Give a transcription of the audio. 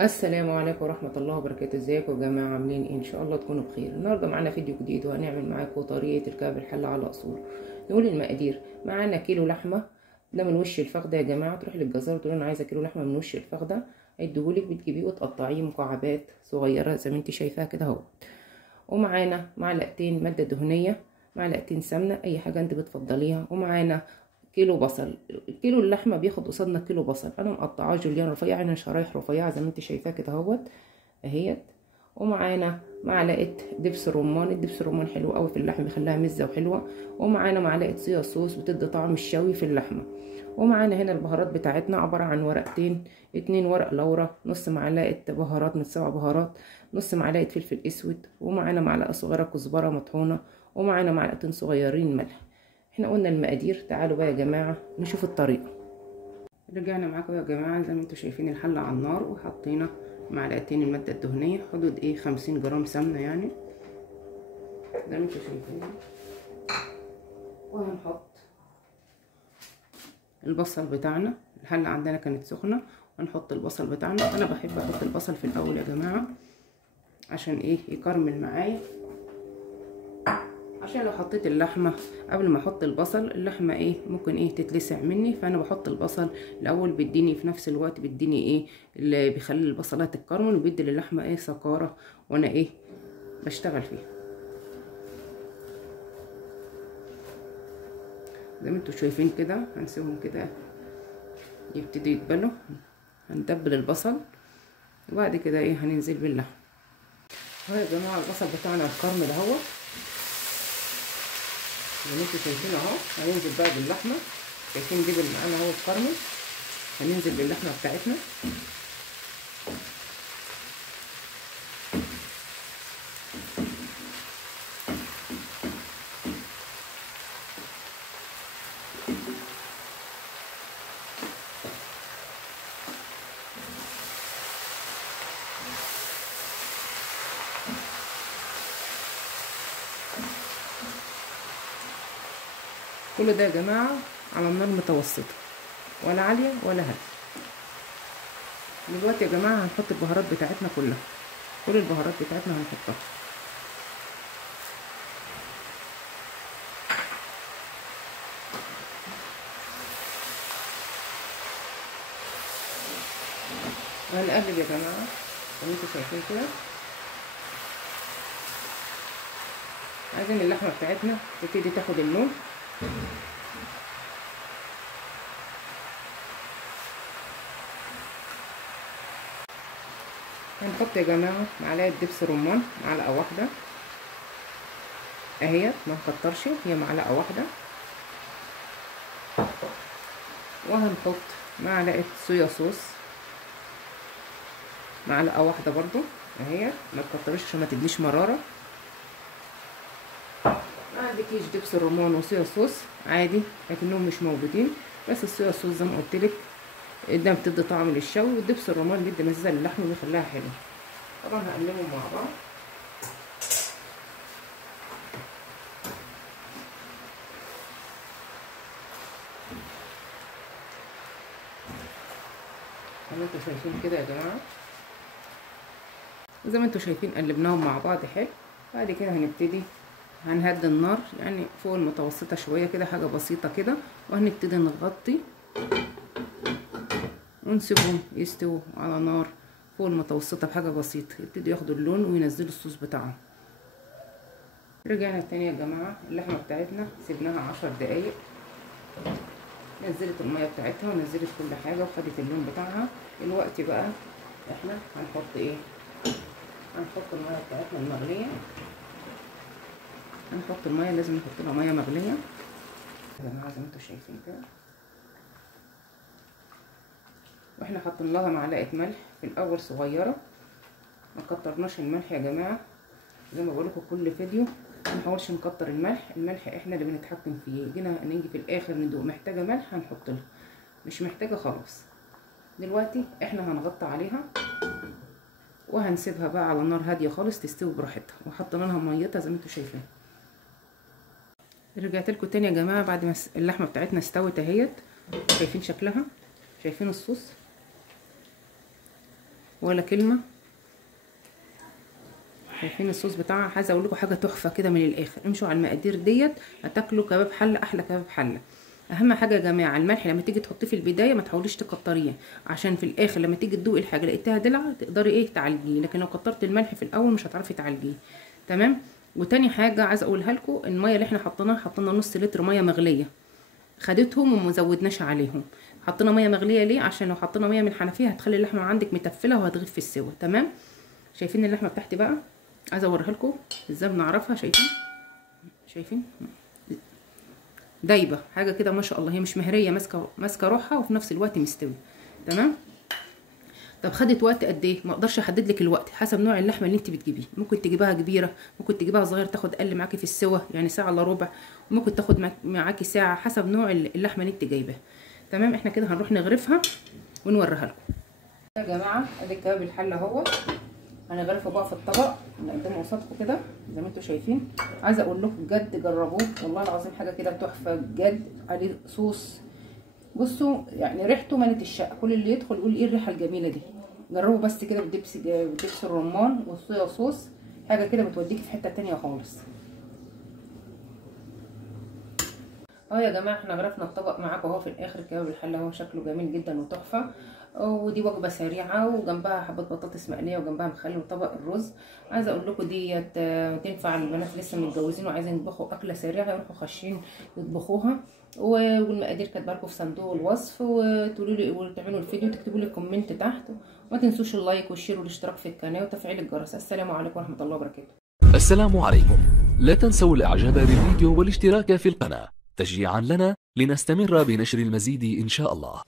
السلام عليكم ورحمة الله وبركاته. ازيكم يا جماعة؟ عاملين ايه؟ ان شاء الله تكونوا بخير. النهاردة معانا فيديو جديد وهنعمل معاكم طريقة الكعب الحلة على اصول. نقول المقادير. معانا كيلو لحمة، ده من وش الفخدة يا جماعة. تروح للجزار تقول انا عايزة كيلو لحمة من وش الفخدة، هيديهولك، بتجيبيه وتقطعيه مكعبات صغيرة زي ما انت شايفاها كده اهو. ومعانا معلقتين مادة دهنية، معلقتين سمنة، اي حاجة انت بتفضليها. ومعانا كيلو بصل. كيلو اللحمه بياخد قصادنا كيلو بصل. انا مقطعاه جوليان رفيع، يعني شرايح رفيعه زي ما انت شايفاه كده اهوت اهيت. ومعانا معلقه دبس رمان. الدبس الرمان حلو قوي في اللحمه، بيخليها مزه وحلوه. ومعانا معلقه صويا صوص بتدي طعم الشوي في اللحمه. ومعانا هنا البهارات بتاعتنا عباره عن ورقتين، 2 ورق لورا، نص معلقه بهارات من 7 بهارات، نص معلقه فلفل اسود، ومعانا معلقه صغيره كزبره مطحونه، ومعانا معلقتين صغيرين ملح. احنا قلنا المقادير. تعالوا بقى يا جماعة نشوف الطريقة. رجعنا معاكم يا جماعة. زي ما انتوا شايفين الحلة على النار، وحطينا معلقتين المادة الدهنية، حدود ايه 50 جرام سمنة يعني زي ما انتوا شايفين. وهنحط البصل بتاعنا. الحلة عندنا كانت سخنة، وهنحط البصل بتاعنا. انا بحب احط البصل في الاول يا جماعة عشان ايه يكرمل معايا، عشان لو حطيت اللحمه قبل ما احط البصل اللحمه ايه ممكن ايه تتلسع مني. فانا بحط البصل الاول، بيديني في نفس الوقت بيديني ايه اللي بيخلي البصلات تتكرمل، وبيدي للحمه ايه سكاره وانا ايه بشتغل فيها. زي ما انتوا شايفين كده هنسيبهم كده يبتدي يتبلوا. هنتبل البصل وبعد كده ايه هننزل باللحم. اهو يا جماعه البصل بتاعنا الكرمل اهو زي ما انتوا شايفين اهو. هننزل بقى باللحمه. شايفين دبل معانا اهو الكرمل. هننزل باللحمه بتاعتنا. كل ده يا جماعه على النار متوسطه، ولا عاليه ولا هاديه. دلوقتي يا جماعه هنحط البهارات بتاعتنا كلها. كل البهارات بتاعتنا هنحطها. وهنقلب يا جماعه زي ما انتوا شايفين كده. عايزين اللحمه بتاعتنا تبتدي تاخد اللون. هنحط يا جماعه معلقه دبس رمان، معلقه واحده اهيت، ما نكترش، هي معلقه واحده. وهنحط معلقه صويا صوص، معلقه واحده برضو اهيت، ما تكترش عشان ما تديش مراره. ما عندكيش دبس الرمان وصويا صوص عادي لكنهم مش موجودين، بس الصويا صوص زي ما قلت لك ده بتدي طعم للشوي، والدبس الرمان بيدي مزازه للحمه وبيخليها حلوه. طبعا هقلبهم مع بعض. زي ما انتوا شايفين كده يا جماعه. زي ما انتوا شايفين قلبناهم مع بعض حلو. بعد كده هنبتدي هنهدي النار يعني فوق المتوسطه شويه كده، حاجه بسيطه كده، وهنبتدي نغطي ونسيبهم يستووا على نار فوق المتوسطه بحاجه بسيطه، يبتدوا ياخدوا اللون وينزلوا الصوص بتاعهم. رجعنا تاني يا جماعه. اللحمه بتاعتنا سيبناها 10 دقايق، نزلت الميه بتاعتها ونزلت كل حاجه وخدت اللون بتاعها. دلوقتي بقى احنا هنحط ايه؟ هنحط الميه بتاعتنا المغليه. هنحط الميه، لازم نحط لها ميه مغليه يا جماعه زي ما انتوا شايفين كده. واحنا حاطين لها معلقه ملح في الاول صغيره، ما كترناش الملح يا جماعه. زي ما بقول لكم كل فيديو ما نحاولش نكتر الملح. الملح احنا اللي بنتحكم فيه. جينا نيجي في الاخر ندوق محتاجه ملح هنحط لها، مش محتاجه خلاص. دلوقتي احنا هنغطي عليها وهنسيبها بقى على نار هاديه خالص تستوي براحتها، وحطينا لها ميتها زي ما انتوا شايفين. رجعت لكم تاني يا جماعه بعد ما اللحمه بتاعتنا استوت اهيت. شايفين شكلها؟ شايفين الصوص؟ ولا كلمه. شايفين الصوص بتاعها؟ عايزه اقول لكم حاجه تحفه كده من الاخر. امشوا على المقادير ديت هتاكلوا كباب حله، احلى كباب حله. اهم حاجه يا جماعه الملح لما تيجي تحطيه في البدايه ما تحاوليش تكتريه، عشان في الاخر لما تيجي تدوقي الحاجه لقيتها دلع تقدري ايه تعالجيه، لكن لو كترت الملح في الاول مش هتعرفي تعالجيه. تمام. وتاني حاجه عايزه اقولها لكم، الميه اللي احنا حطيناها، حطينا نص لتر ميه مغليه خدتهم وما زودناش عليهم. حطينا ميه مغليه ليه؟ عشان لو حطينا ميه من الحنفيه هتخلي اللحمه عندك متفله وهتغيب في السوا. تمام. شايفين اللحمه بتاعتي بقى؟ عايزه اوريها لكم ازاي بنعرفها. شايفين دايبه حاجه كده ما شاء الله، هي مش مهريه، ماسكه روحها وفي نفس الوقت مستوي. تمام. طب خدت وقت قد ايه؟ ما اقدرش احدد لك الوقت، حسب نوع اللحمه اللي انت بتجيبيه. ممكن تجيبها كبيره، ممكن تجيبها صغيره تاخد اقل معاكي في السوا، يعني ساعه الا ربع، وممكن تاخد معاكي ساعه، حسب نوع اللحمه اللي انت جايباها. تمام. احنا كده هنروح نغرفها ونوريها لكم يا جماعه. ادي الكباب الحله اهو، هنغرفه بقى في الطبق نقدمه قصادكم كده زي ما انتم شايفين. عايزه اقول لكم بجد جربوه والله العظيم حاجه كده تحفه بجد. عليه صوص بصوا يعني ريحته ملت الشقه، كل اللي يدخل يقول ايه الريحه الجميله دي. جربوا بس كده بدبس الرمان والصويا صوص، حاجه كده بتوديكي في حته تانية خالص. يا جماعه احنا غرفنا الطبق معاكم اهو في الاخر. كباب الحله اهو شكله جميل جدا وتحفه، ودي وجبه سريعه وجنبها حبه بطاطس مقليه وجنبها مخلل وطبق الرز. عايزه اقول لكم ديت تنفع البنات لسه متجوزين وعايزين يطبخوا اكله سريعه يروحوا خاشين يطبخوها. والمقادير كاتبه لكم في صندوق الوصف، وتقولوا لي وتعملوا الفيديو وتكتبوا لي كومنت تحت، وما تنسوش اللايك والشير والاشتراك في القناه وتفعيل الجرس. السلام عليكم ورحمه الله وبركاته. السلام عليكم. لا تنسوا الاعجاب بالفيديو والاشتراك في القناة تشجيعا لنا لنستمر بنشر المزيد إن شاء الله.